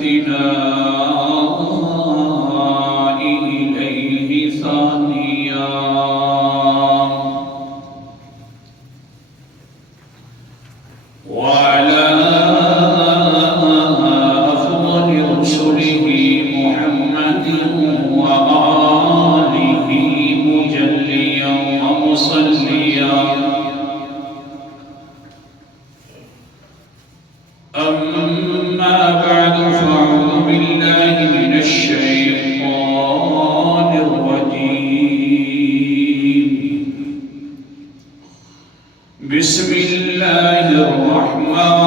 الثناء إليه ثانيا وعلى أفضل رسله محمد وآله مجليا ومصليا أما بعد فأعوذ بالله من الشيطان الرجيم بسم الله الرحمن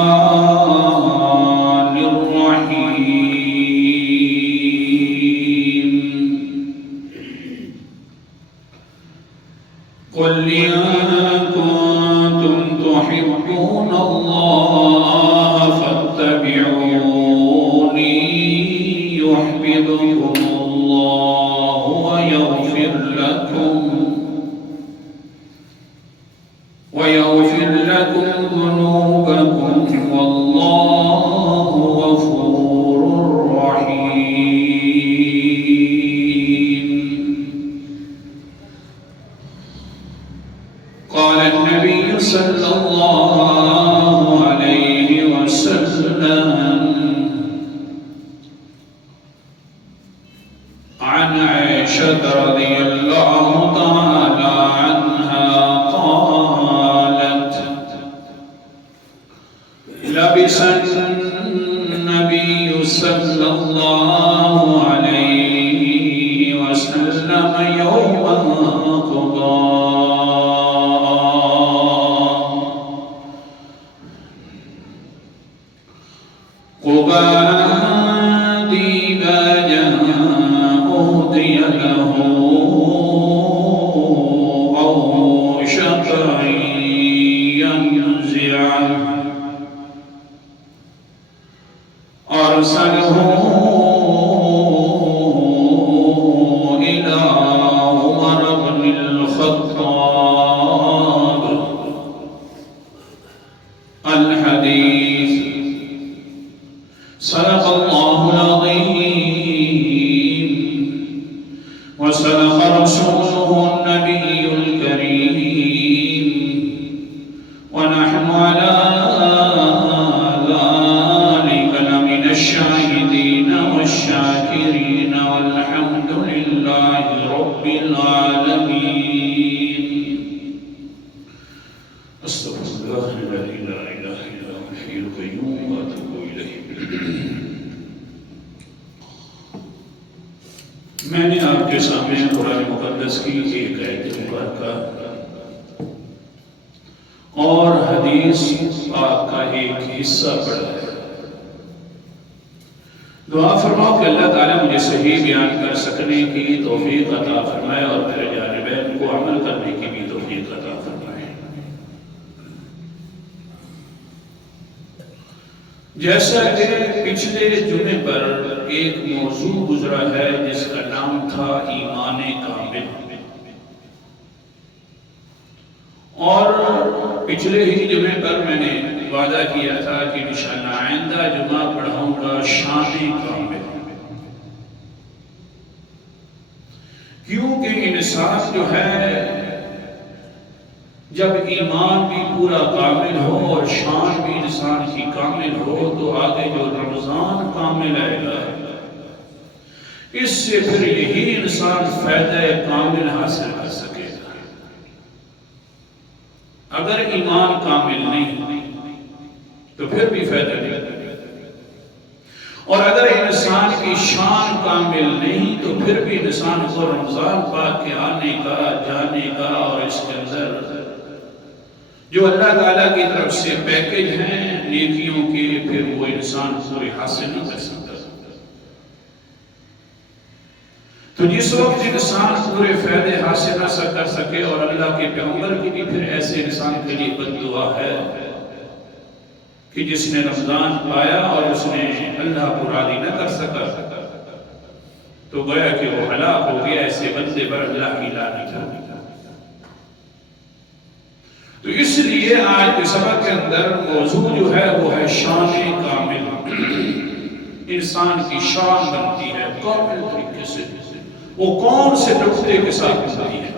الرحيم قل إن كنتم تحبون الله فاتبعوني يحببكم الله ويغفر لكم ذنوبكم والله غفور رحيم. قال النبي صلى الله عليه وسلم عن عائشة رضي الله تعالى عنها قالت لبس النبي صلى الله عليه وسلم يوما قباء ديباجا أهدي له أوشك أن ينزعه أرسله إلى عمر بن الخطاب. الحديث صدق الله العظيم وصدق رسوله النبي الكريم ونحن على ذلك لمن الشاهدين والشاكرين والحمد لله رب العالمين. أستغفر الله الذي لا إله إلا هو الحي القيوم وأتوب إليه. میں نے آپ کے سامنے قرآن مقدس کی ایک آیت مبارکہ اور حدیث پاک کا ایک حصہ پڑھا ہے. دعا فرماؤ کہ اللہ تعالیٰ مجھے صحیح بیان کر سکنے کی توفیق عطا فرمائے اور میرے جانبین کو عمل کرنے کی بھی توفیق عطا فرمائے. جیسا کہ پچھلے جمعے پر ایک موضوع گزرا ہے جس کا نام تھا ایمان کامل، اور پچھلے ہی جمعے پر میں نے وعدہ کیا تھا کہ انشاءاللہ آئندہ جمعہ پڑھاؤں گا شان کامل، کیونکہ انسان جو ہے جب ایمان بھی پورا کامل ہو اور شان بھی انسان کی کامل ہو تو آگے جو رمضان کامل آئے گا اس سے پھر یہی انسان فائدہ کامل حاصل کر سکے گا. اگر ایمان کامل نہیں تو پھر بھی فائدہ نہیں، اور اگر انسان کی شان کامل نہیں تو پھر بھی انسان کو رمضان پاک کے آنے کا جانے کا اور اس کے اندر جو اللہ تعالیٰ کی طرف سے پیکج ہیں نیکیوں کے پھر وہ انسان پورے حاصل نہ کر سکتا. تو جس وقت انسان پورے فائدے حاصل نہ کر سکے، اور اللہ کے پیغمبر کی بھی پھر ایسے انسان کے لیے بد دعا ہے کہ جس نے رمضان پایا اور اس نے اللہ کو راضی نہ کر سکا تو گویا کہ وہ ہلاک ہو گیا. ایسے بندے پر اللہ کی لعنت ہو. تو اس لیے آج کے سبق کے اندر موضوع جو ہے وہ ہے شان کامل. انسان کی شان بنتی ہے کامل طریقے سے، وہ کون سے نقطے کے ساتھ بنتی ہے؟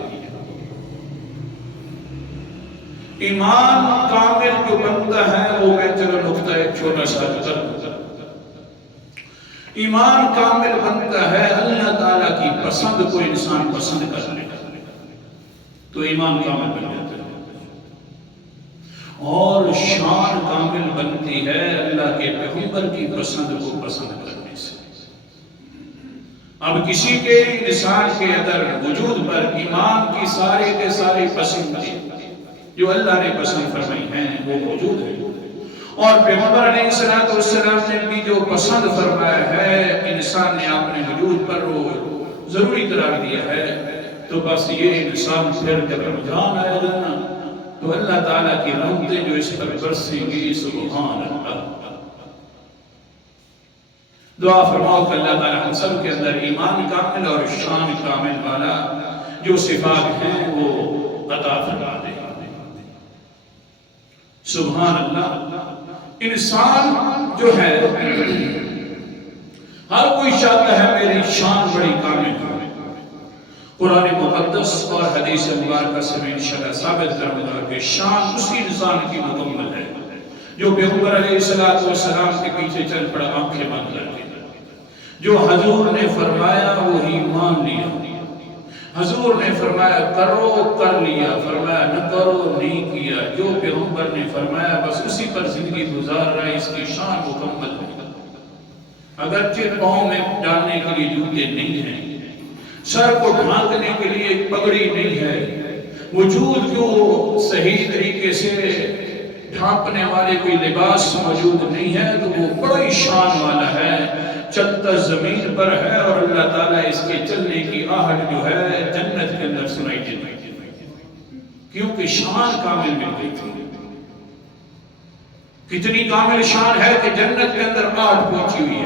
ایمان کامل جو بنتا ہے وہ میں چلو نقطہ ایک چھوٹا سا ذکر، ایمان کامل بنتا ہے اللہ تعالیٰ کی پسند کو انسان پسند کر لے تو ایمان کامل بن جاتا ہے، اور شان کامل بنتی ہے اللہ کے پیغمبر کی پسند کو پسند کرنے سے۔ اب کسی کے انسان کے اندر وجود پر ایمان کی سارے کے سارے پسند جو اللہ نے پسند فرمائی ہیں وہ موجود ہے، اور پیغمبر علیہ السلام نے بھی جو پسند فرمایا ہے انسان نے اپنے وجود پر وہ ضروری قرار دیا ہے، تو بس یہ انسان پھر جب رمضان آئے گا نا تو اللہ تعالیٰ کی رحمتیں جو اس پر برسیں گی، سبحان اللہ۔ دعا فرماؤ کہ اللہ تعالیٰ ہم سب کے اندر ایمان کامل اور شان کامل والا جو صفات ہیں وہ عطا فرما دے۔ سبحان اللہ۔ انسان جو ہے ہر کوئی چاہتا ہے میری شان بڑی کامل ہو، قرآن مقدس اور حدیث مبارکہ سے میں انشاءاللہ ثابت کروں گا کہ شان اسی انسان کی مکمل ہے جو پیغمبر علیہ السلام کے پیچھے چل پڑا آنکھیں بند کر کے، جو حضور نے فرمایا وہی مان لیا، حضور نے فرمایا کرو کر لیا، فرمایا نہ کرو نہیں کیا، جو پیغمبر نے فرمایا بس اسی پر زندگی گزار رہا ہے، اس کی شان مکمل ہے۔ اگرچہ پاؤں میں ڈالنے کے لیے جوتے نہیں ہیں، سر کو ڈھانکنے کے لیے ایک پگڑی نہیں ہے، وجود جو صحیح طریقے سے ڈھانپنے والے کوئی لباس موجود نہیں ہے تو وہ بڑی شان والا ہے، چلتا زمین پر ہے، اور اللہ تعالیٰ اس کے چلنے کی آہٹ جو ہے جنت کے اندر سنائی دیتی ہے، کیونکہ شان کامل مل گئی تھی۔ کتنی کامل شان ہے کہ جنت کے اندر آہٹ پہنچی ہوئی ہے۔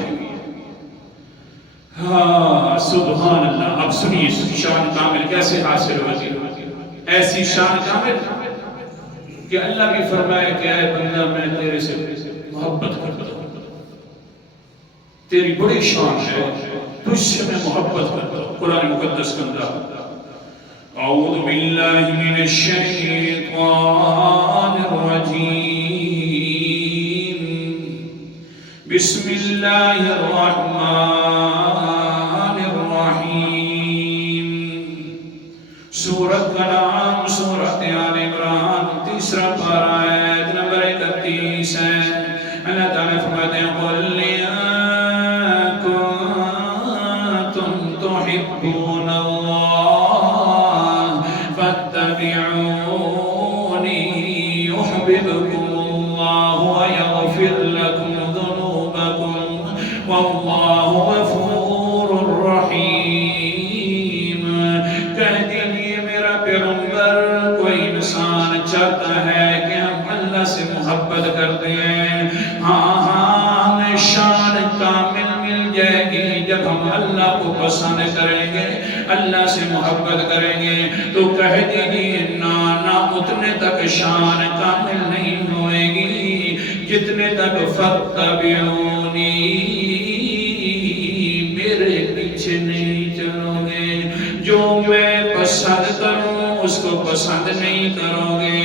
ہاں سبحان اللہ۔ اب سنیے شان کامل کیسے حاصل ہوتی ہے؟ ایسی شان کامل کہ اللہ بھی فرمائے کہ اے بندہ میں تیرے سے محبت کرتا ہوں، تیری بڑی شان ہے، تجھ سے میں محبت کرتا ہوں۔ قرآن مقدس کے اندر اعوذ باللہ من الشیطان الرجیم، بسم اللہ الرحمن الرحیم۔ سورت کا نام سورت آل عمران، تیسرا پارہ آیت نمبر 31 ہے۔ اللہ تعالیٰ فرماتے ہیں قُلْ تحبون اللہ فاتبعونی یحببکم اللہ ویغفر لکم ذنوبکم واللہ غفور رحیم۔ کہہ دیجئے میرا پیغمبر کوئی انسان چاہتا ہے کہ ہم اللہ سے محبت کرتے ہیں، ہمیں شان کامل مل جائے گی جب ہم اللہ کو پسند کریں گے، اللہ سے محبت کریں گے، تو کہہ دیجئے نہ اتنے تک شان کامل نہیں ہوئے گی جتنے تک فاتبعونی میرے پیچھے نہیں چلو گے، جو میں پسند کروں اس کو پسند نہیں کرو گے،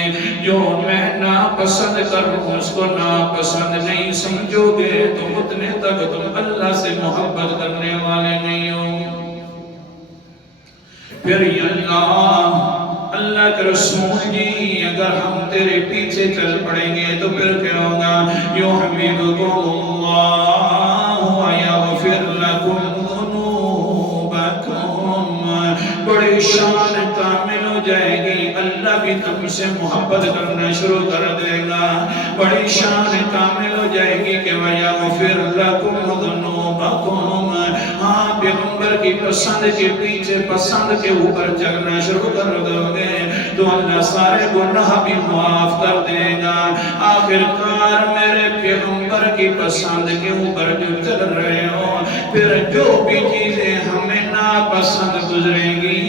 جو میں ناپسند کروں اس کو ناپسند نہیں سمجھو گے، تو اتنے تک تم اللہ سے محبت کرنے والے نہیں ہو۔ پھر اللہ کے رسول جی اگر ہم تیرے پیچھے چل پڑیں گے تو پھر کیا ہوگا؟ یحببکم اللہ ویغفر لکم ذنوبکم، بڑی شان کامل ہو جائے گی، اللہ بھی تم سے محبت کرنا شروع کر دے گا، بڑی شان کامل ہو جائے گی کہ ویغفر لکم ذنوبکم، ہاں پیغمبر کی پسند کے پیچھے پسند کے اوپر چلنا شروع کر دو گے تو اللہ سارے گناہ بھی معاف کر دے گا۔ آخر کار میرے پیغمبر کی پسند کے اوپر جو چل رہے ہو، پھر جو بھی چیزیں ہمیں ناپسند گزریں گی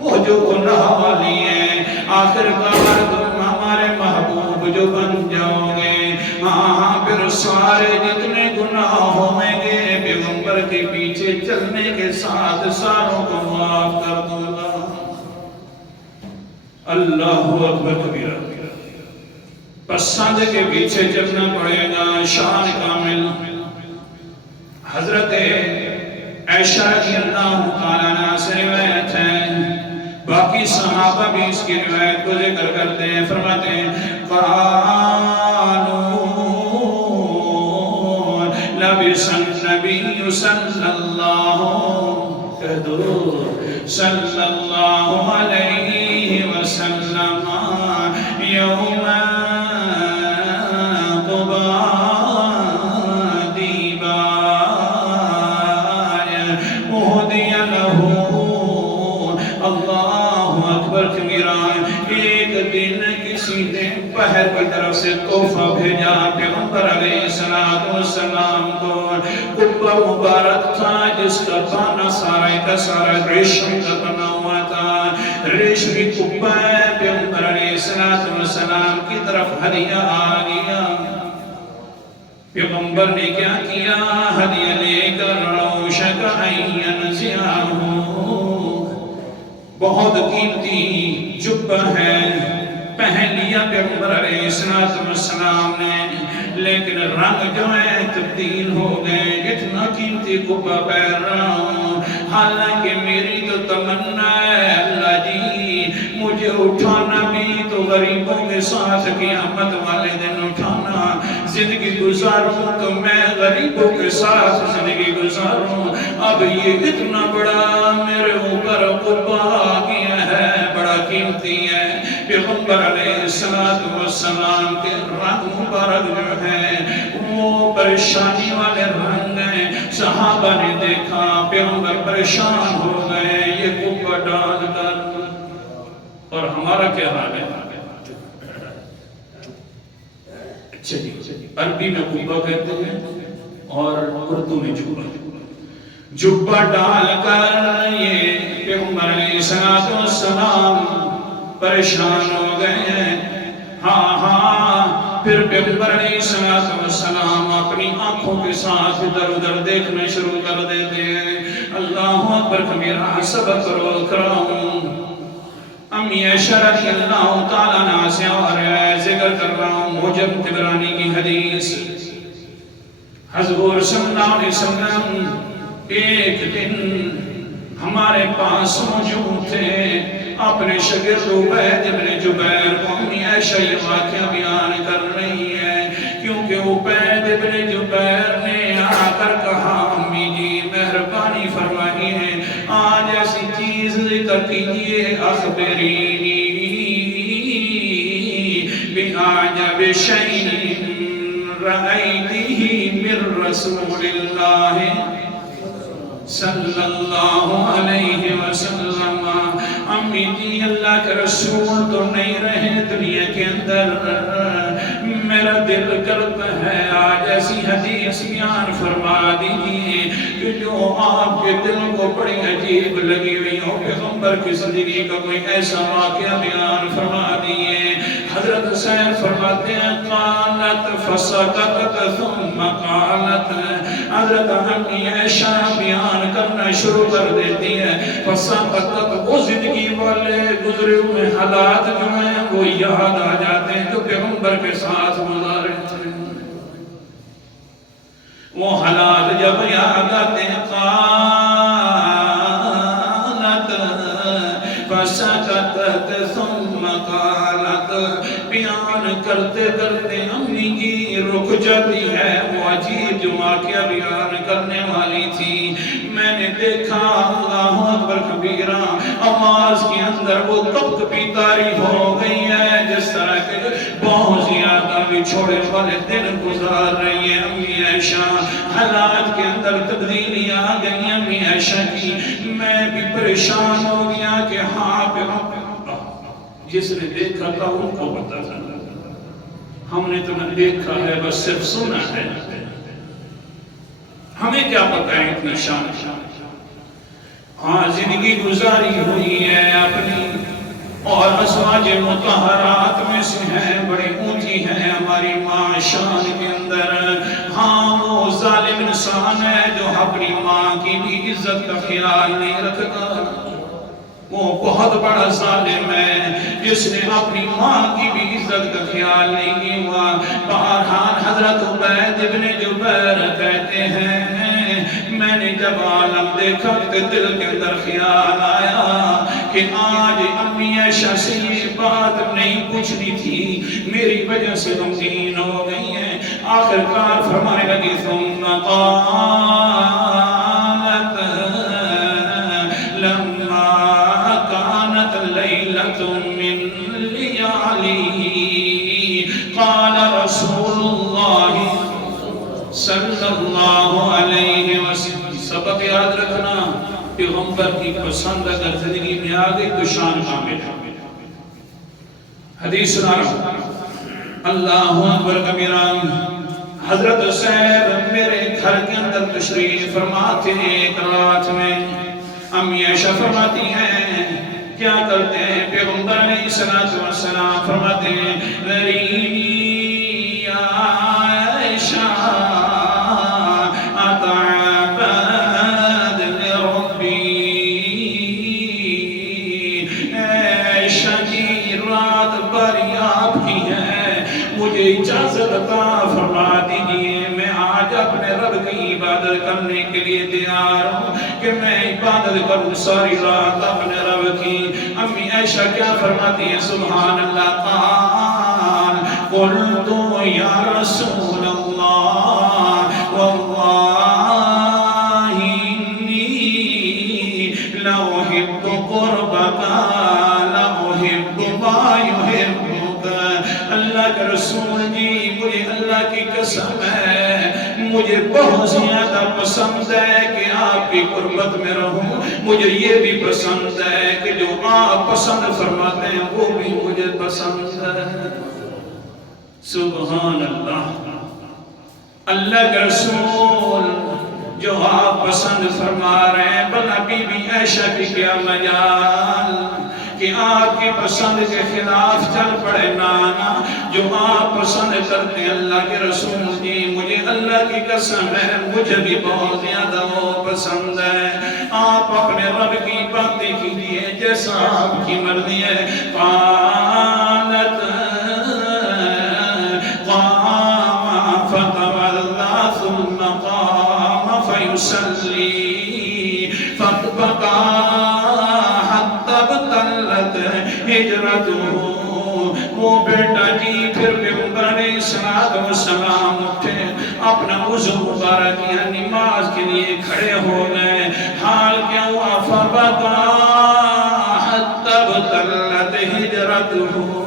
وہ جو گناہ والی ہیں، آخر کار تم ہمارے محبوب جو بن جاؤ گے، ہاں پھر سارے جتنے گناہ گناہ ہوئیں گے پیغمبر کے پیچھے چلنے کے ساتھ ساروں کو معاف کر دوں گا۔ اللہ اکبر کبیرہ۔ پس سادے کے پیچھے چلنا پڑے گا، شان کامل۔ حضرت عائشہ رضی اللہ تعالیٰ عنہا سے روایت ہے، باقی صحابہ بھی اس کی روایت کو ذکر کرتے ہیں، فرماتے ہیں قالوا لبس النبی صلی اللہ علیہ وسلم یوم پہر کی طرف سے تحفہ بھیجا پیغمبر علیہ السلام کو۔ قبہ مبارک تھا جس کا تانا سارے کا سارا ریشم کا بنا ہوا تھا، ریشمی قبہ پیغمبر علیہ السلام کی طرف ہدیہ آ گیا۔ پیغمبر نے کیا کیا؟ ہدیہ لے کر روشک عین زیاہو، بہت قیمتی جبہ ہے، پہن لیا پیغمبر علیہ السلام نے، لیکن رنگ جو ہے تبدیل ہو گئے، اتنا قیمتی قبہ پہن رہا ہوں، حالانکہ میری تو تمنا ہے اللہ جی مجھے اٹھانا بھی تو غریبوں کے ساتھ قیامت والے دن اٹھانا، زندگی گزاروں تو میں غریبوں کے ساتھ زندگی گزاروں، اب یہ اتنا بڑا میرے اوپر قبہ آ گیا ہے، بڑا قیمتی ہے۔ پیغمبر علیہ السلام کے رنگ مبارک جو ہے وہ پریشانی والے رنگ ہیں، صحابہ نے دیکھا پیغمبر پریشان ہو گئے یہ قبہ ڈال کر، اور ہمارا کیا حال ہے؟ عربی میں قبہ کہتے ہیں اور اردو میں جبہ ڈال کر یہ پیغمبر علیہ السلام پریشان ہو گئے ہیں۔ ہاں پھر پیغمبر علیہ السلام اپنی آنکھوں کے ساتھ ادھر ادھر دیکھنا شروع کر دیتے ہیں۔ اللہ اکبر کبیرہ، سبق روک رہا ہوں، امی عائشہ رضی اللہ تعالیٰ عنہا سے اور ذکر کر رہا ہوں، موجب طبرانی کی حدیث، حضور صلی اللہ علیہ وسلم ایک دن ہمارے پاس موجود تھے، اپنے شاگرد عبید ابن جبیر کو امی عائشہ یہ واقعہ بیان کر رہی ہے، کیونکہ عبید ابن جبیر نے آ کر کہا امی جی مہربانی فرمائیے آج ایسی چیز ذکر کیجئے، اخبرینی بِأَعْجَبِ شَيْءٍ رَأَيْتِهِ مِن رَسُولِ اللَّهِ صلی اللہ علیہ وسلم۔ امی جی اللہ کے رسول تو نہیں رہے دنیا کے اندر، میرا دل کرتا ہے آج ایسی حدیث بیان فرما دیجئے کہ جو آپ کے دل کو بڑی عجیب لگی ہوئی ہو، پیغمبر کی زندگی کا کوئی ایسا واقعہ بیان فرما دیئے۔ حضرت حسین فرماتے ہیں قالت فسقطت ثم قالت، حضرت امی عائشہ بیان کرنا شروع کر دیتی ہے، فسقطت وہ زندگی والے گزرے ہوئے حالات جو ہیں وہ یاد آ جاتے ہیں جو پیغمبر کے ساتھ گزارے تھے، وہ حالات جب یاد آتے ہیں قالت فسقطت ثم قالت، بیان کرتے کرتے امی جی رک جاتی ہے، وہ عجیب جو واقعہ بیان کرنے والی تھی، میں نے دیکھا اللہ اکبر کبیرہ آواز کے اندر وہ کپکپی طاری ہو گئی ہے جس طرح کے بہت زیادہ بھی چھوڑے والے دن گزار رہی ہے امی عائشہ، حالات کے اندر تبدیلی آ گئی امی عائشہ کی، میں بھی پریشان ہو گیا کہ ہاں جس نے دیکھا تھا ان کو پتا تھا، ہم نے تو نہ دیکھا ہے بس صرف سنا ہے، ہمیں کیا پتا ہے اتنا شان۔ ہاں زندگی گزاری ہوئی ہے اپنی، اور ازواج مطہرات میں سے ہیں، بڑی اونچی ہیں ہماری ماں شان کے اندر، ہاں وہ ظالم انسان ہے جو اپنی ماں کی بھی عزت کا خیال نہیں رکھتا، وہ بہت بڑا ظالم ہے جس نے اپنی ماں کی بھی عزت کا خیال نہیں کیا۔ بہرحال حضرت عبید بن جبیر کہتے ہیں میں نے جب عالم دیکھا تو دل کے اندر خیال آیا کہ آج امی عائشہ سے یہ بات نہیں پوچھنی تھی، میری وجہ سے غمگین ہو گئی ہیں۔ آخر کار فرمانے لگی ثم قالت لما كانت ليلة من ليالي قال رسول الله صلی اللہ علیہ وسلم۔ سبق یاد رکھنا، پیغمبر کی پسند اگر زندگی میں آگئی تو شان کامل ہے۔ حدیث سنا رہا اللہ اکبر کبیرہ۔ حضرت حسین میرے گھر کے اندر تشریف فرماتے ایک رات میں، امی عائشہ فرماتی ہیں کیا کرتے ہیں؟ پیغمبر علیہ السلام فرماتے ہیں ذرینی یا عائشہ اتعبد لربی، عائشہ کی رات بھر آپ کی ہے، مجھے اجازت عطا فرما دیجئے، میں آج اپنے رب کی عبادت کرنے کے لیے تیار ہوں کہ میں عبادت کروں ساری رات اپنے رب کی۔ امی عائشہ کیا فرماتی ہیں؟ سبحان اللہ قال قلت یا رسول اللہ واللہ انی لأحب قربک لأحب ما يحبک۔ اللہ کے رسول جی مجھے اللہ کی قسم ہے، مجھے بہت زیادہ پسند ہے کہ آپ کی قربت میں رہوں، مجھے یہ بھی پسند ہے کہ جو آپ پسند فرماتے ہیں وہ بھی مجھے پسند ہے۔ سبحان اللہ، اللہ کے رسول جو آپ پسند فرما رہے ہیں، بھلا بی بی عائشہ کی کیا مجال کہ آپ کی پسند کے خلاف چل پڑے؟ نانا، جو آپ پسند کرتے ہیں اللہ کے رسول جی مجھے اللہ کی قسم ہے مجھے بھی بہت زیادہ وہ پسند ہے۔ آپ اپنے رب کی باتیں کیجئے جیسا آپ کی مرضی ہے۔ قالت قام فتولى ثم قام فيصلي فبكى حتى ابتلت ہجرته۔ وہ بیٹا جی پھر پیغمبر علیہ السلام اٹھے، اپنا وضو مبارک کیا، نماز کے لیے کھڑے ہو گئے، حال کیا ہوا؟ فبكى حتى ابتلت ہجرته۔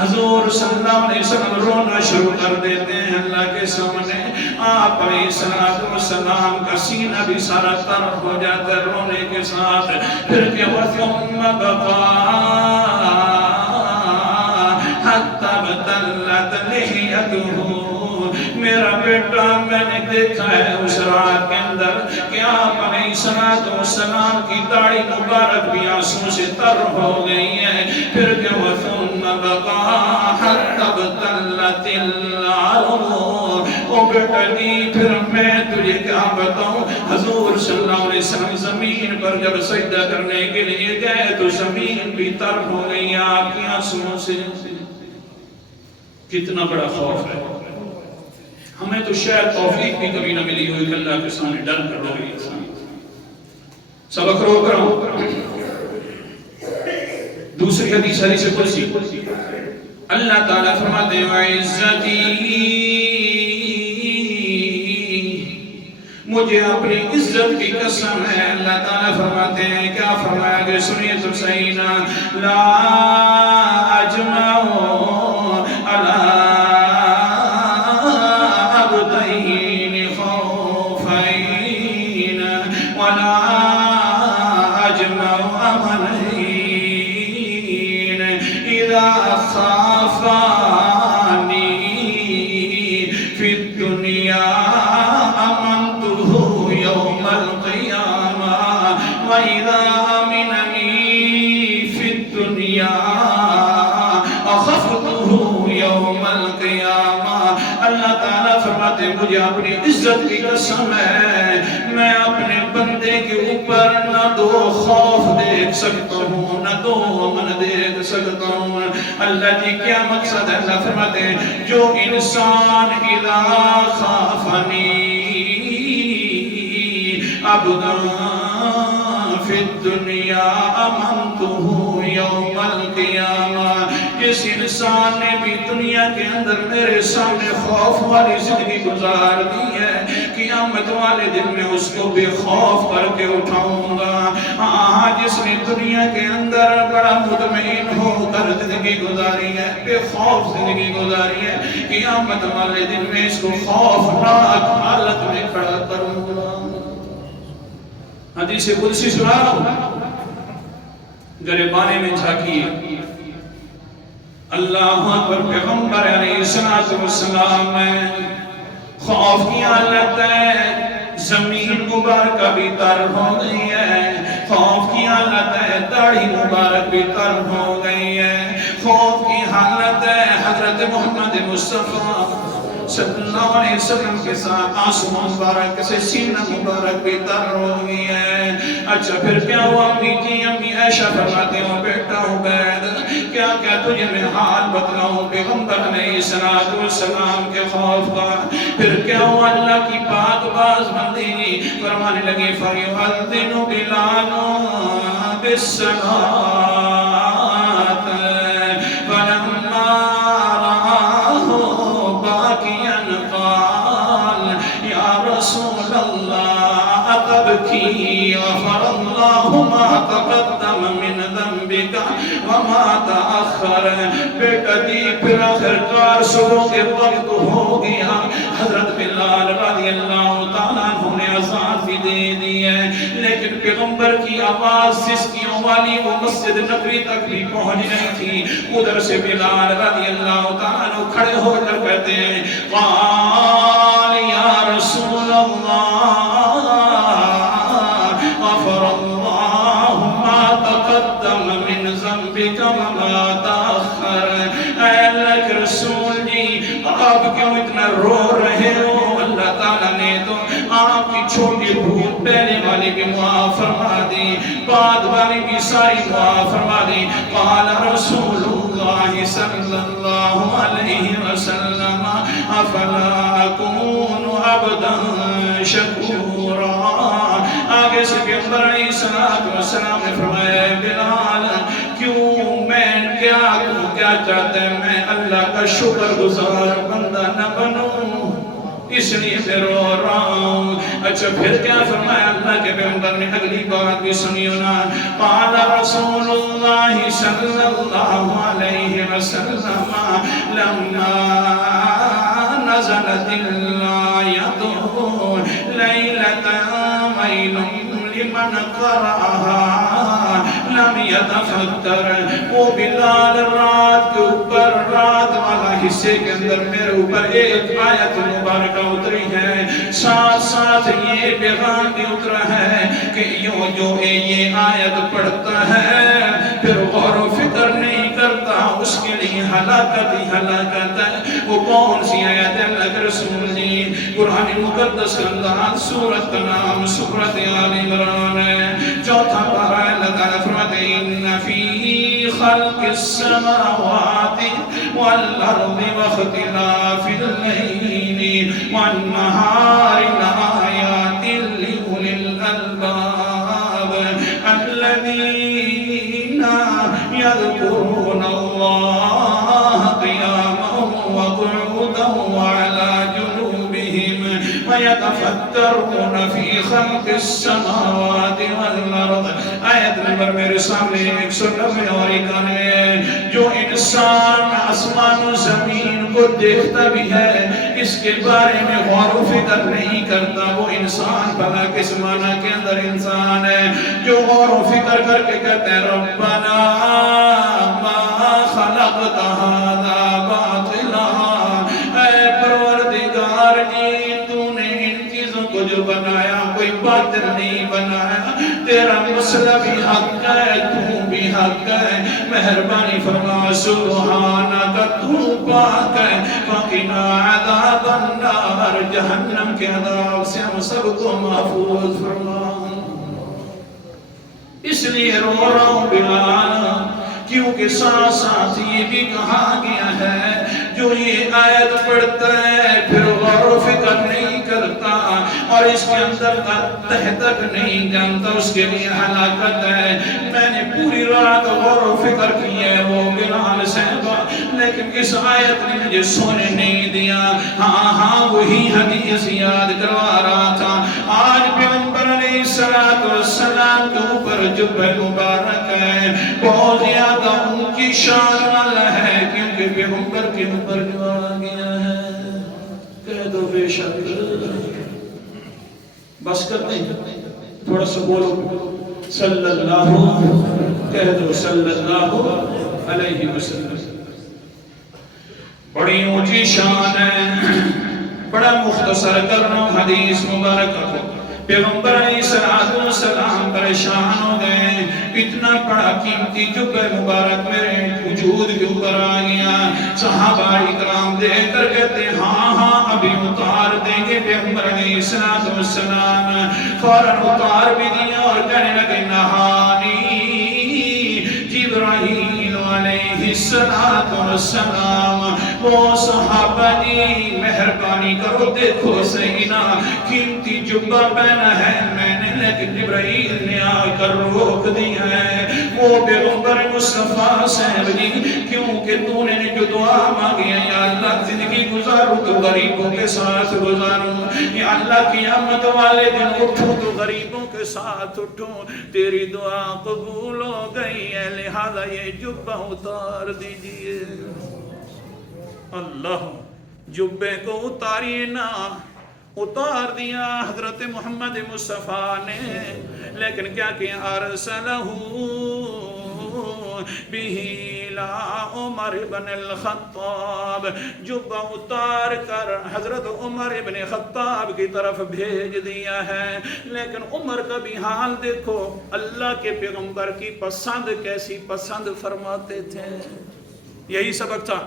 حضور صلی اللہ علیہ وسلم رونا شروع کر دیتے ہیں اللہ کے سامنے۔ آپ علیہ السلام کا سینہ بھی سارا تر ہو جاتا ہے رونے کے ساتھ۔ پھر کہ ثم بقى حتى ابتلت لحيته۔ میرا بیٹا میں نے دیکھا ہے اس رات کے اندر کہ آپ علیہ السلام کی داڑھی مبارک بھی آنسوں سے تر ہو گئی ہے۔ پھر کہ ثم بقى حتى ابتلت الأرض۔ او بیٹا جی پھر میں تجھے کیا بتاؤں؟ حضور صلی اللہ علیہ وسلم زمین پر جب سجدہ کرنے کے لیے گئے تو زمین بھی تر ہو گئی آپ کی آنسوں سے۔ کتنا بڑا خوف ہے! ہمیں تو شاید توفیق بھی کبھی نہ ملی ہوئی کہ اللہ کے سامنے ڈر کر رو گئی انسان۔ سبق روک رہا ہوں۔ دوسری حدیث قدسی، اللہ تعالیٰ فرماتے ہیں وعزتی، مجھے اپنی عزت کی قسم ہے، اللہ تعالیٰ فرماتے ہیں کیا فرمایا کہ سنیے تو صحیح نا، لا اجمعو علی مجھے اپنی عزت کی قسم ہے میں اپنے بندے کے اوپر نہ دو خوف دیکھ سکتا ہوں نہ دو امن دیکھ سکتا ہوں. اللہ جی کیا مقصد ہے؟ اللہ فرماتے ہیں جو انسان اذا خافنی عبدا فی الدنیا امنتہ یوم القیامہ. جس انسان نے بھی دنیا کے اندر میرے سامنے خوف والی زندگی گزار دی ہے قیامت والے دن میں اس کو بے خوف کر کے اٹھاؤں گا. جس نے دنیا کے اندر بڑا مطمئن ہو کر زندگی گزاری ہے بے خوف زندگی گزاری ہے قیامت والے دن میں اس کو خوفناک حالت میں کھڑا کروں گا. حدیث قدسی سنا گریبانے میں جھانکیے اللہ اکبر. پیغمبر علیہ السلام میں خوف کی حالت ہے زمین مبارکہ بھی تر ہو گئی ہے. خوف کی حالت ہے داڑھی مبارک بھی تر ہو گئی ہے. خوف کی حالت ہے حضرت محمد مصطفیٰ صلی اللہ علیہ وسلم کے ساتھ آنسو مبارک سے سینہ مبارک بھی تر ہو گئی ہے. اچھا پھر کیا ہوا امی جی؟ امی عائشہ فرماتے ہو بیٹا عبید کیا کیا تجھے میں حال بتلاؤں پیغمبر علیہ السلام کے خوف کا. پھر کیا ہوا؟ اللہ کی پاک باز بندی فرمانے لگی فَيُؤَذِّنُ بِلَالٌ بِالصَّلَاةِ فَلَمَّا رَآهُ باكيا قال يا رسول الله أتبكي غفر الله ما تقدم من ذنبك وما تأخر. بیٹا دی پھر آخرکار صبح کے وقت ہو گیا. حضرت بلال رضی اللہ تعالیٰ عنہ نے اذان بھی دے دی ہے لیکن پیغمبر کی آواز سسکیوں والی وہ مسجد نبوی تک بھی پہنچ نہیں تھی. ادھر سے بلال رضی اللہ تعالیٰ عنہ کھڑے ہو کر کہتے ہیں قال یا رسول اللہ غفر اللہ ما تقدم من ذنبک وما تأخر. اے اللہ کے رسول جی آپ کیوں اتنا رو رہے ہو؟ اللہ تعالیٰ نے تو آپ کی چھوٹی بھول پہلے والی بھی معاف فرما دی بعد والی بھی ساری معاف فرما دی. قال رسول اللہ صلی اللہ علیہ وسلم افلا اکون عبدا شکورا. آگے سے پیغمبر علیہ السلام نے فرمایا بلال کیوں میں کیا چاہتے ہیں میں اللہ کا شکر گزار بندہ نہ بنوں اس لیے میں رو رہا ہوں. اچھا پھر کیا فرمایا اللہ کے پیغمبر نے اگلی بات بھی سنیو نا. قال رسول اللہ صلی اللہ علیہ وسلم لما نزلت الآیت لیلۃ ویل لمن قرأها لم يتفکر. وہ بلال رات کے اوپر رات والا حصے کے اندر میرے اوپر ایک آیت مبارکہ اتری ہے ساتھ ساتھ یہ پیغام بھی اترا ہے کہ جو یہ آیت پڑھتا ہے پھر غور و فکر نہیں کرتا اس کے لیے ہلاکت ہی ہلاکت ہے. وہ کون سی آیت ہے؟ اللہ کے رسول جی قرآن مقدس کے اندر سورت کا نام سورت آل عمران ہے. چوتھا پارہ اللہ تعالیٰ فرماتے ہیں ان فی خلق السماوات والارض واختلاف اللیل والنہار لآیات لأولی الالباب الذین یذکرون اللہ قیاما وقعودا وعلی جنوبہم ویتفکرون فی خلق السماوات والارض. آیت نمبر میرے سامنے 190 اور 91. جو انسان آسمان و زمین کو دیکھتا بھی ہے اس کے بارے میں غور و فکر نہیں کرتا وہ انسان بھلا کس معنی کے اندر انسان ہے جو غور و فکر کر کے کہتے ہیں ربنا ما خلقت هذا باطلا. اے پروردگار جی تو نے ان چیزوں کو جو بنایا کوئی باطل نہیں بنایا تیرا مسئلہ بھی حق ہے، تو بھی حق ہے، مہربانی فرما سبحانک تو پاک ہے، فقنا عذاب النار، جہنم کے عذاب سے ہم سب کو محفوظ فرما۔ اس لیے رو رہا ہوں بلال، کیونکہ ساتھ ساتھ یہ بھی کہا گیا ہے جو یہ آیت پڑھتا ہے پھر غور و فکر نہیں کرتا اور اس کے اندر تہ تک نہیں جانتا، اس کے لیے ہلاکت ہے۔ میں نے پوری رات غور و فکر کی ہے وہ بلال صاحبہ، لیکن اس آیت نے مجھے سونے نہیں دیا۔ ہاں وہی حدیث یاد کروا رہا تھا۔ آج پیغمبر علیہ السلام کے اوپر جب مبارک ہے بہت زیادہ ان کی شان والا ہے، کیونکہ پیغمبر کے اوپر جو آ گیا ہے کہہ دو بے شک، بس کر دیں تھوڑا سا بولو صلی اللہ، کہہ دو صلی اللہ علیہ وسلم۔ بڑی اونچی شان ہے، بڑا مختصر کرنا حدیث مبارک کو۔ پیغمبر علیہ السلام پریشان ہو گئے، اتنا بڑا قیمتی جبہ مبارک میرے وجود کے اوپر آ گیا۔ صحابہ اکرام دیکھ کر کہتے ہیں ہاں ابھی اتار دیں گے۔ پیغمبر علیہ السلام فوراً اتار بھی دیا اور کہنے لگے نہانی جبرائیل علیہ السلام۔ وہ صحابہ جی مہربانی کرو، دیکھو سیدنا قیمتی جبہ پہنا ہے میں نے، لیکن جبرائیل نے آ کر روک دیا ہے۔ وہ پیغمبر مصطفیٰ صاحب جی کیونکہ تو نے جو دعا مانگی ہے یا اللہ زندگی گزاروں تو غریبوں کے ساتھ گزاروں، یا اللہ قیامت والے دن اٹھوں تو غریبوں کے ساتھ اٹھوں، تیری دعا قبول ہو گئی ہے، لہذا یہ جبہ اتار دیجئے۔ اللہ جبے کو اتاریے نا، اتار دیا حضرت محمد مصطفیٰ نے، لیکن کیا کیا ارسلہ بہ لا عمر بن الخطاب، جبہ اتار کر حضرت عمر بن خطاب کی طرف بھیج دیا ہے۔ لیکن عمر کا بھی حال دیکھو، اللہ کے پیغمبر کی پسند کیسی پسند فرماتے تھے، یہی سبق تھا،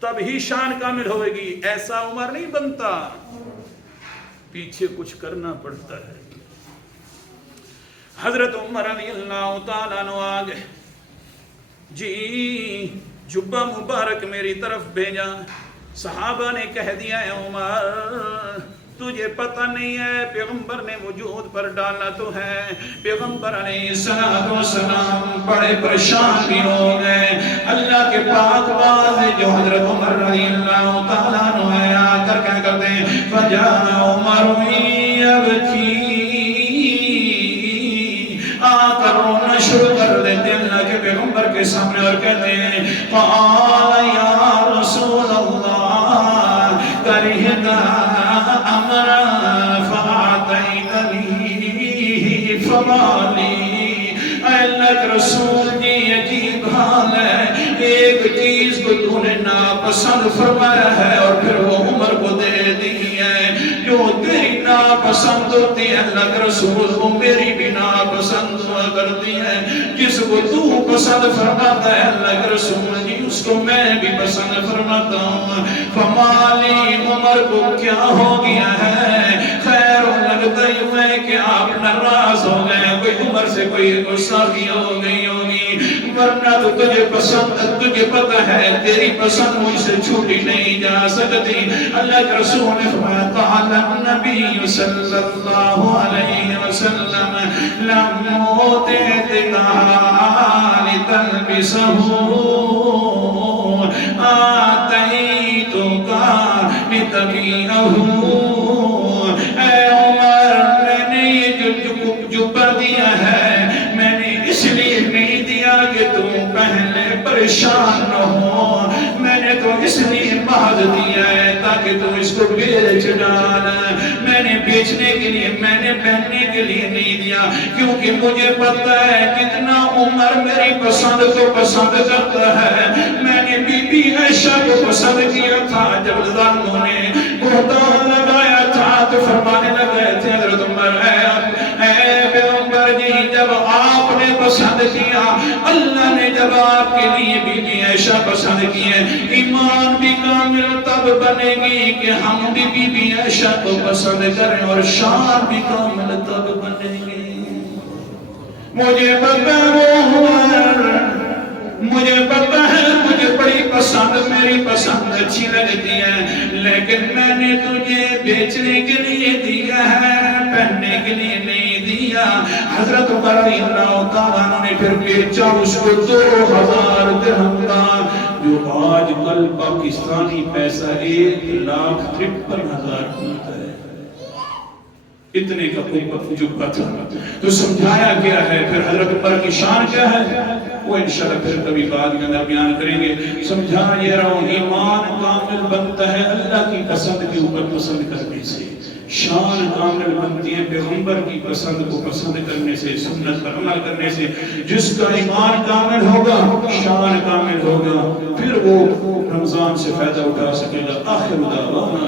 تب ہی شان کامل ہوئے گی، ایسا عمر نہیں بنتا، پیچھے کچھ کرنا پڑتا ہے۔ حضرت عمر رضی اللہ تعالیٰ عنہ آگے جی جبہ مبارک میری طرف بھیجا، صحابہ نے کہہ دیا ہے عمر تجھے پتہ نہیں ہے پیغمبر نے وجود پر ڈالا تو ہے۔ پیغمبر علیہ السلام بڑے پریشان بھی ہو گئے۔ اللہ کے پاک باز جو حضرت عمر رضی اللہ تعالیٰ عنہ ہے آ کر کیا کرتے ہیں فَجَاءَ عُمَرُ يَبْكِي، آ کر رونا شروع کر دیتے اللہ کے پیغمبر کے سامنے اور کہتے ہیں قَالَ يَا رَسُولَ اللَّهِ كَرِهْتَ امرا فاعطيتني فما لي، اے اللہ کے رسول جی عجیب حال ہے، ایک چیز کو تو نے ناپسند فرمایا ہے اور پھر وہ عمر کو دے دی ہے، جو تیری ناپسند ہوتی ہے اللہ کے رسول وہ میری بھی ناپسند ہوا کرتی ہے، جس کو تو پسند فرماتا ہے اللہ کے رسول جی اس کو میں بھی پسند فرماتا ہوں۔ فمالی عمر کو کیا ہو گیا ہے، خیر لگتا ہی ہے کہ آپ ناراض ہو گئے، کوئی عمر سے کوئی غصہ ہو گئی ہوگی، ورنہ تو تجھے پسند، تجھے پتہ ہے تیری پسند مجھ سے چھوٹی نہیں جا سکتی۔ اللہ کے رسول نے فرمایا قال النبی صلی اللہ علیہ وسلم لم اوتیتک لتلبسہ آتیتک لتبیعہ، اے عمر میں نے یہ جو پر دیا ہے میں نے اس لیے نہیں دیا کہ تم پہلے پریشان نہ ہو، میں نے تو اس لیے محض دیا ہے تاکہ تم اس کو بیچ ڈالا، میں نے بیچنے کے لیے، میں نے پہننے کے لیے نہیں دیا، کیونکہ مجھے پتہ ہے کتنا عمر میری پسند کو پسند کرتا ہے۔ میں نے بی بی عائشہ کو پسند کیا تھا جب ظالموں نے بہتان لگایا تھا تو فرمانے لگے تھے حضرت عمر اے پیغمبر پسند کیا. اللہ نے جب آپ کے لیے بی بی عائشہ پسند کی ہے, ایمان بھی کامل تب بنے گی کہ ہم بھی بی بی عائشہ کو پسند کریں, اور شان بھی کامل تب بنے گی. مجھے پتہ وہ مجھے پتہ ہے مجھے بڑی پسند, میری پسند اچھی لگتی ہے, لیکن میں نے تجھے بیچنے کے لیے دیا ہے, پہننے کے لیے نہیں دیا. حضرت عمر رضی اللہ تعالیٰ عنہ نے پھر بیچا اس کو 2000 درہم کا, جو آج کل پاکستانی پیسہ 1,53,000 ہوتا ہے. اتنے کا کوئی جبہ تھا. تو سمجھایا گیا ہے. پھر حضرت عمر کی شان کیا ہے وہ انشاءاللہ پھر کبھی بعد کے اندر بیان کریں گے. سمجھا یہ رہا ہوں, ایمان کامل بنتا ہے اللہ کی پسند کے اوپر پسند کرنے سے, شان کامل بنتی ہے پیغمبر کی پسند کو پسند کرنے سے, سنت پر عمل کرنے سے. جس کا ایمان کامل ہوگا, شان کامل ہوگا, پھر وہ رمضان سے فائدہ اٹھا سکے گا. آخر دعوانا